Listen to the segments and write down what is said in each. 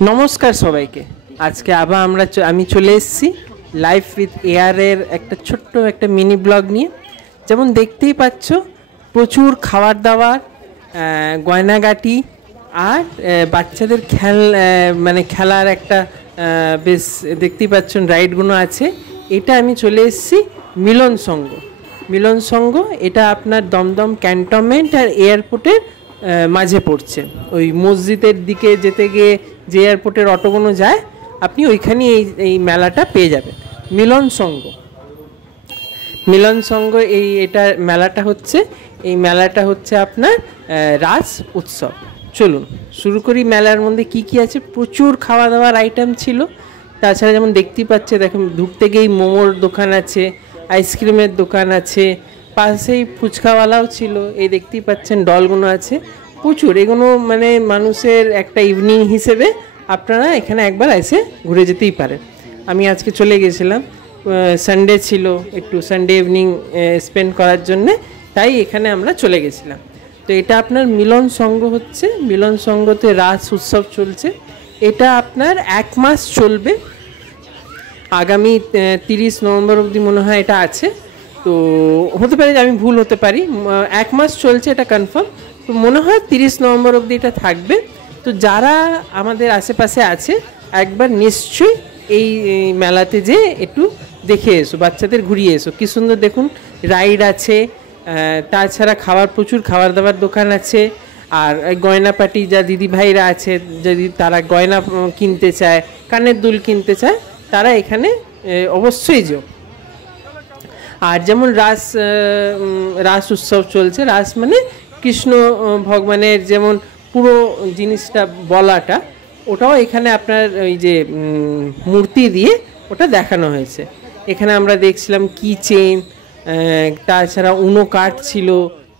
নমস্কার সবাইকে। আজকে আবার আমি চলে এসেছি লাইফ উইথ এআর এর একটা ছোট্ট একটা মিনি ব্লগ নিয়ে। যেমন দেখতেই পাচ্ছ, প্রচুর খাবার দাবার, গয়নাগাটি আর বাচ্চাদের খেলার একটা বেশ দেখতেই পাচ্ছেন রাইডগুলো আছে। এটা আমি চলে এসেছি মিলন সংঘ। এটা আপনার দমদম ক্যান্টনমেন্ট আর এয়ারপোর্টের মাঝে পড়ছে। ওই মসজিদের দিকে যেতে গিয়ে যে এয়ারপোর্টের অটোগুলো যায়, আপনি ওইখানে এই মেলাটা পেয়ে যাবেন। মিলন সংঘ এই মেলাটা হচ্ছে আপনার রাস উৎসব। চলুন শুরু করি। মেলার মধ্যে কি কি আছে, প্রচুর খাওয়া দাওয়ার আইটেম ছিল। তাছাড়া যেমন দেখতেই পাচ্ছে, দেখুন ঢুকতে গিয়েই মোমোর দোকান আছে, আইসক্রিমের দোকান আছে, পাশেই ফুচকাওয়ালাও ছিল। এই দেখতেই পাচ্ছেন ডলগুলো আছে প্রচুর। এগুলো মানে মানুষের একটা ইভিনিং হিসেবে আপনারা এখানে একবার এসে ঘুরে যেতেই পারেন। আমি আজকে চলে গেছিলাম, সানডে ছিল, একটু সানডে ইভিনিং স্পেন্ড করার জন্যে, তাই এখানে আমরা চলে গেছিলাম। তো এটা আপনার মিলন সংঘতে রাস উৎসব চলছে। এটা আপনার 1 মাস চলবে, আগামী 30 নভেম্বর অবধি মনে হয় এটা আছে। তো হতে পারে যে আমি ভুল হতে পারি, 1 মাস চলছে এটা কনফার্ম। তো মনে হয় 30 নভেম্বর অবধি এটা থাকবে। তো যারা আমাদের আশেপাশে আছে, একবার নিশ্চয়ই এই মেলাতে যে একটু দেখে এসো, বাচ্চাদের ঘুরিয়ে এসো। কী সুন্দর দেখুন, রাইড আছে, তাছাড়া প্রচুর খাবার দাবার দোকান আছে। আর গয়নাপাটি যা দিদি ভাইরা আছে, যদি তারা গয়না কিনতে চায়, কানের দুল কিনতে চায়, তারা এখানে অবশ্যই যেও। আর যেমন রাস উৎসব চলছে, রাস মানে কৃষ্ণ ভগবানের যেমন পুরো জিনিসটা বলাটা, ওটাও এখানে আপনার ওই যে মূর্তি দিয়ে ওটা দেখানো হয়েছে। এখানে আমরা দেখছিলাম কি চেন, তাছাড়া উনো কার্ড ছিল,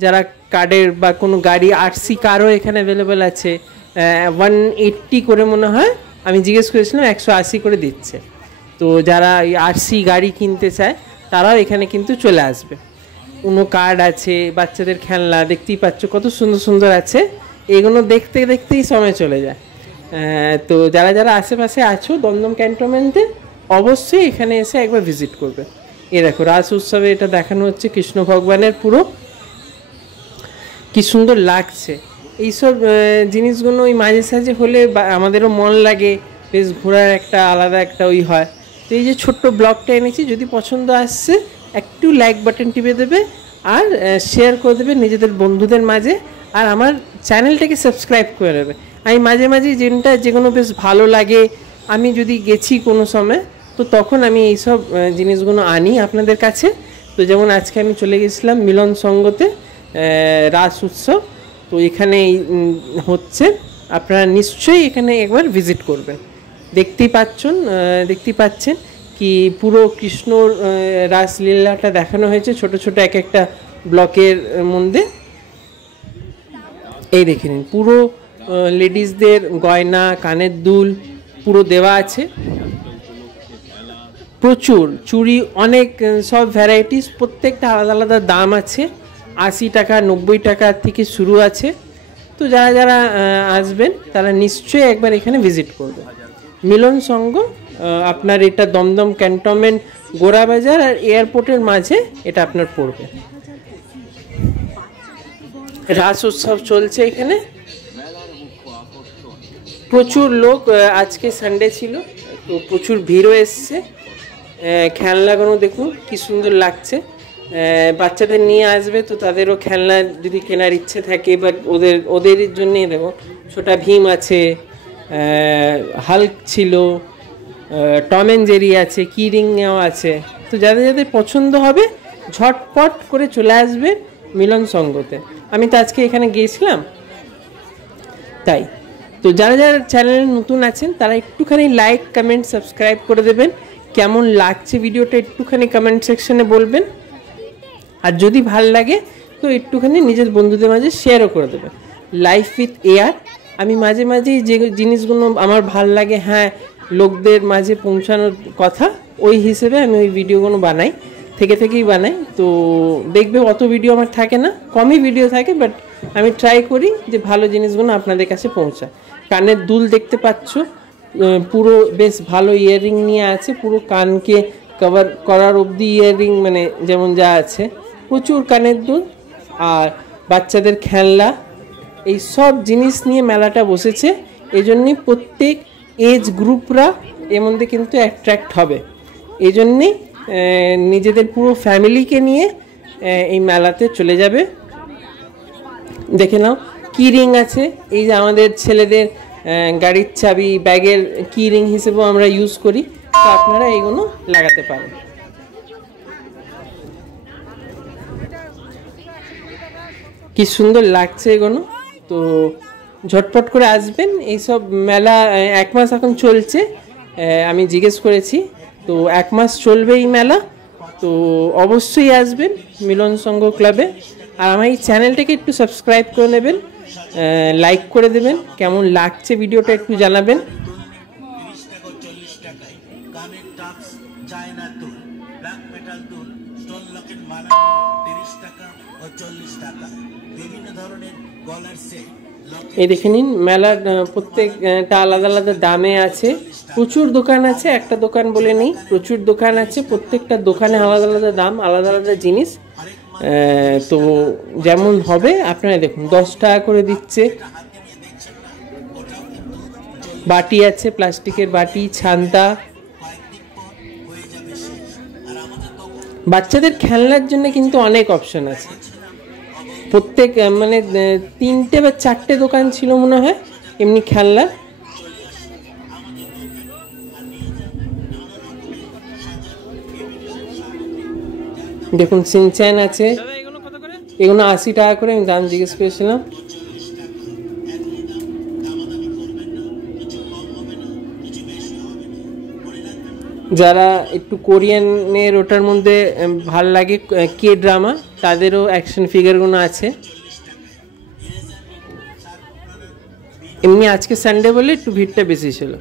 যারা কার্ডের বা কোনো গাড়ি আরসি কারও এখানে অ্যাভেলেবেল আছে। 180 করে মনে হয়, আমি জিজ্ঞেস করেছিলাম, 180 করে দিচ্ছে। তো যারা এই আরসি গাড়ি কিনতে চায় তারাও এখানে কিন্তু চলে আসবে। উনো কার্ড আছে, বাচ্চাদের খেলনা দেখতেই পাচ্ছ কত সুন্দর সুন্দর আছে। এগুলো দেখতে দেখতেই সময় চলে যায়। তো যারা যারা আশেপাশে আছো দমদম ক্যান্টনমেন্টে, অবশ্যই এখানে এসে একবার ভিজিট করবে। এ দেখো রাস উৎসবে এটা দেখানো হচ্ছে কৃষ্ণ ভগবানের পুরো, কি সুন্দর লাগছে। এইসব জিনিসগুলো ওই মাঝে সাঝে হলে আমাদেরও মন লাগে, বেশ ঘোরার একটা আলাদা একটা ওই হয়। তো এই যে ছোট্ট ব্লগটা এনেছি, যদি পছন্দ আসছে একটু লাইক বাটন টিপে দেবে আর শেয়ার করে দেবে নিজেদের বন্ধুদের মাঝে, আর আমার চ্যানেলটাকে সাবস্ক্রাইব করে দেবে। আমি মাঝে মাঝে যেগুলো বেশ ভালো লাগে, আমি যদি গেছি কোনো সময়, তো তখন আমি এইসব জিনিসগুলো আনি আপনাদের কাছে। তো যেমন আজকে আমি চলে গেছিলাম মিলন সংঘতে, রাস উৎসব। তো এখানে হচ্ছে, আপনারা নিশ্চয়ই এখানে একবার ভিজিট করবেন। দেখতেই পাচ্ছেন কি পুরো কৃষ্ণর রাসলীলাটা দেখানো হয়েছে ছোট ছোট এক একটা ব্লকের মধ্যে। এই দেখে নিন, পুরো লেডিসদের গয়না, কানের দুল পুরো দেওয়া আছে। প্রচুর চুড়ি, অনেক সব ভ্যারাইটিস, প্রত্যেকটা আলাদা আলাদা দাম আছে। 80 টাকা 90 টাকা থেকে শুরু আছে। তো যারা যারা আসবেন তারা নিশ্চয়ই একবার এখানে ভিজিট করবেন। মিলন সংঘ আপনার এটা দমদম ক্যান্টনমেন্ট, গোড়াবাজার আর এয়ারপোর্টের মাঝে এটা আপনার পড়বে। রাস উৎসব চলছে এখানে, প্রচুর লোক। আজকে সানডে ছিল, তো প্রচুর ভিড়ও এসছে। খেলনাগুলো দেখুন কি সুন্দর লাগছে। বাচ্চাদের নিয়ে আসবে তো তাদেরও খেলনা যদি কেনার ইচ্ছে থাকে, বা ওদের জন্যই দেখো ছোটা ভীম আছে, হাল্ক ছিল, টম অ্যান্ড জেরি আছে, কি রিংও আছে। তো যাদের যাদের পছন্দ হবে ঝটপট করে চলে আসবে মিলন সংঘতে। আমি তো আজকে এখানে গিয়েছিলাম তাই। তো যারা যারা চ্যানেলে নতুন আছেন তারা একটুখানি লাইক কমেন্ট সাবস্ক্রাইব করে দেবেন। কেমন লাগছে ভিডিওটা একটুখানি কমেন্ট সেকশনে বলবেন। আর যদি ভাল লাগে তো একটুখানি নিজের বন্ধুদের মাঝে শেয়ারও করে দেবেন। লাইফ উইথ এআর, আমি মাঝে মাঝেই যে জিনিসগুলো আমার ভাল লাগে, হ্যাঁ, লোকদের মাঝে পৌঁছানোর কথা, ওই হিসেবে আমি ওই ভিডিওগুলো থেকেই বানাই। তো দেখবে অত ভিডিও আমার থাকে না, কমই ভিডিও থাকে, বাট আমি ট্রাই করি যে ভালো জিনিসগুলো আপনাদের কাছে পৌঁছায়। কানের দুল দেখতে পাচ্ছ, পুরো বেশ ভালো ইয়াররিং নিয়ে আছে, পুরো কানকে কভার করার অবধি ইয়াররিং, মানে যেমন যা আছে, প্রচুর কানের দুল আর বাচ্চাদের খেলনা, এই সব জিনিস নিয়ে মেলাটা বসেছে। এই জন্যই প্রত্যেক এজ গ্রুপরা এর মধ্যে কিন্তু অ্যাট্রাক্ট হবে। এই জন্যেই নিজেদের পুরো ফ্যামিলিকে নিয়ে এই মেলাতে চলে যাবে। দেখে নাও কি রিং আছে, এই যে আমাদের ছেলেদের গাড়ির চাবি, ব্যাগের কি রিং হিসেবেও আমরা ইউজ করি, তো আপনারা এইগুলো লাগাতে পারেন। কি সুন্দর লাগছে এগুলো। তো ঝটপট করে আসবেন, এইসব মেলা 1 মাস এখন চলছে, আমি জিজ্ঞেস করেছি, তো 1 মাস চলবে এই মেলা। তো অবশ্যই আসবেন মিলন সংঘ ক্লাবে। আর আমার এই চ্যানেলটাকে একটু সাবস্ক্রাইব করে নেবেন, লাইক করে দেবেন, কেমন লাগছে ভিডিওটা একটু জানাবেন। এই দেখে নিন, মেলার প্রত্যেকটা আলাদা আলাদা দামে আছে, প্রচুর দোকান আছে, একটা দোকান বলে নেই, প্রচুর দোকান আছে, প্রত্যেকটা দোকানে আলাদা আলাদা দাম, আলাদা আলাদা জিনিস। তো যেমন হবে আপনারা দেখুন, 10 টাকা করে দিচ্ছে। বাটি আছে, প্লাস্টিকের বাটি, ছান্তা, বাচ্চাদের খেলনার জন্য কিন্তু অনেক অপশন আছে। প্রত্যেক মানে 3টে বা 4টে দোকান ছিল মনে হয় এমনি খেলনা। দেখুন সিনচ্যান আছে, এগুলো 80 টাকা করে, আমি দাম জিজ্ঞেস করেছিলাম। যারা একটু কোরিয়ানের ওটার মধ্যে ভাল লাগে, কে ড্রামা, তাদেরও অ্যাকশন ফিগারগুলো আছে। এমনি আজকে সানডে বলে একটু ভিড়টা বেশি ছিল।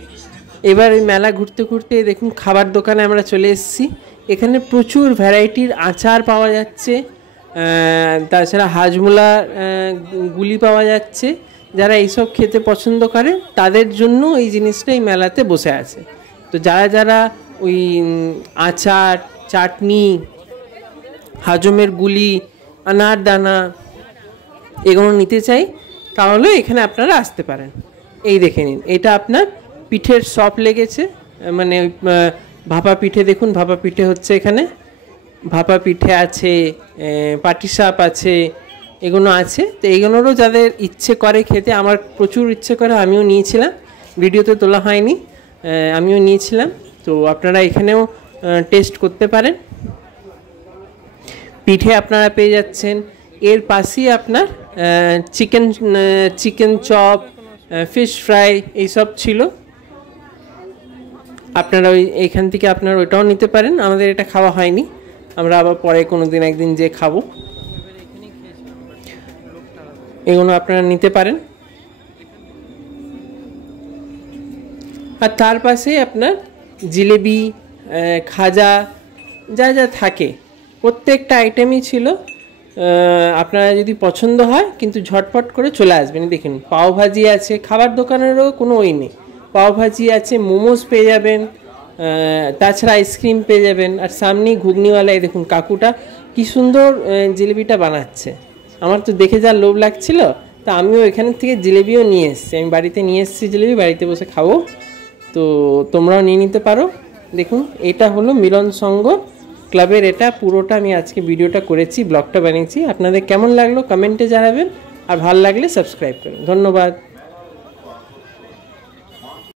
এবার এই মেলা ঘুরতে ঘুরতে দেখুন খাবার দোকানে আমরা চলে এসেছি। এখানে প্রচুর ভ্যারাইটির আচার পাওয়া যাচ্ছে, তাছাড়া হাজমোলা গুলি পাওয়া যাচ্ছে। যারা এইসব খেতে পছন্দ করে তাদের জন্য এই জিনিসটা এই মেলাতে বসে আছে। তো যারা যারা ওই আচার, চাটনি, হাজমের গুলি, আনারদানা এগুলো নিতে চাই, তাহলে এখানে আপনারা আসতে পারেন। এই দেখে নিন, এটা আপনার পিঠের শপ লেগেছে, মানে ভাপা পিঠে, দেখুন ভাপা পিঠে হচ্ছে এখানে, ভাপা পিঠে আছে, পাটিসাপ আছে, এগুলো আছে। তো এইগুলোরও যাদের ইচ্ছে করে খেতে, আমার প্রচুর ইচ্ছে করে, আমিও নিয়েছিলাম, ভিডিওতে তোলা হয়নি, আমিও নিয়েছিলাম। তো আপনারা এখানেও টেস্ট করতে পারেন। পিঠে আপনারা পেয়ে যাচ্ছেন। এর পাশেই আপনার চিকেন চপ, ফিশ ফ্রাই এইসব ছিল। আপনারা এইখান থেকে আপনারা ওইটাও নিতে পারেন। আমাদের এটা খাওয়া হয়নি, আমরা আবার পরে কোনো দিন একদিন যে খাবো। এগুলো আপনারা নিতে পারেন। আর তার পাশে আপনার জিলেবি, খাজা, যা যা থাকে প্রত্যেকটা আইটেমই ছিল। আপনারা যদি পছন্দ হয় কিন্তু ঝটপট করে চলে আসবেন। দেখুন পাওভাজি আছে, খাবার দোকানেরও কোনো ওই নেই, পাওভাজি আছে, মোমোস পেয়ে যাবেন, তাছাড়া আইসক্রিম পেয়ে যাবেন। আর সামনেই ঘুগনিওয়ালা, এই দেখুন কাকুটা কি সুন্দর জিলেবিটা বানাচ্ছে, আমার তো দেখে যা লোভ লাগছিল, তা আমিও এখান থেকে জিলেবিও নিয়ে এসেছি, আমি বাড়িতে নিয়ে এসেছি জিলেবি, বাড়িতে বসে খাবো। তো তোমরাও নিয়ে নিতে পারো। দেখুন এটা হলো মিলন সংঘ ক্লাবের, এটা পুরোটা আমি আজকে ভিডিওটা করেছি, ব্লগটা বানিয়েছি। আপনাদের কেমন লাগলো কমেন্টে জানাবেন, আর ভালো লাগলে সাবস্ক্রাইব করুন। ধন্যবাদ।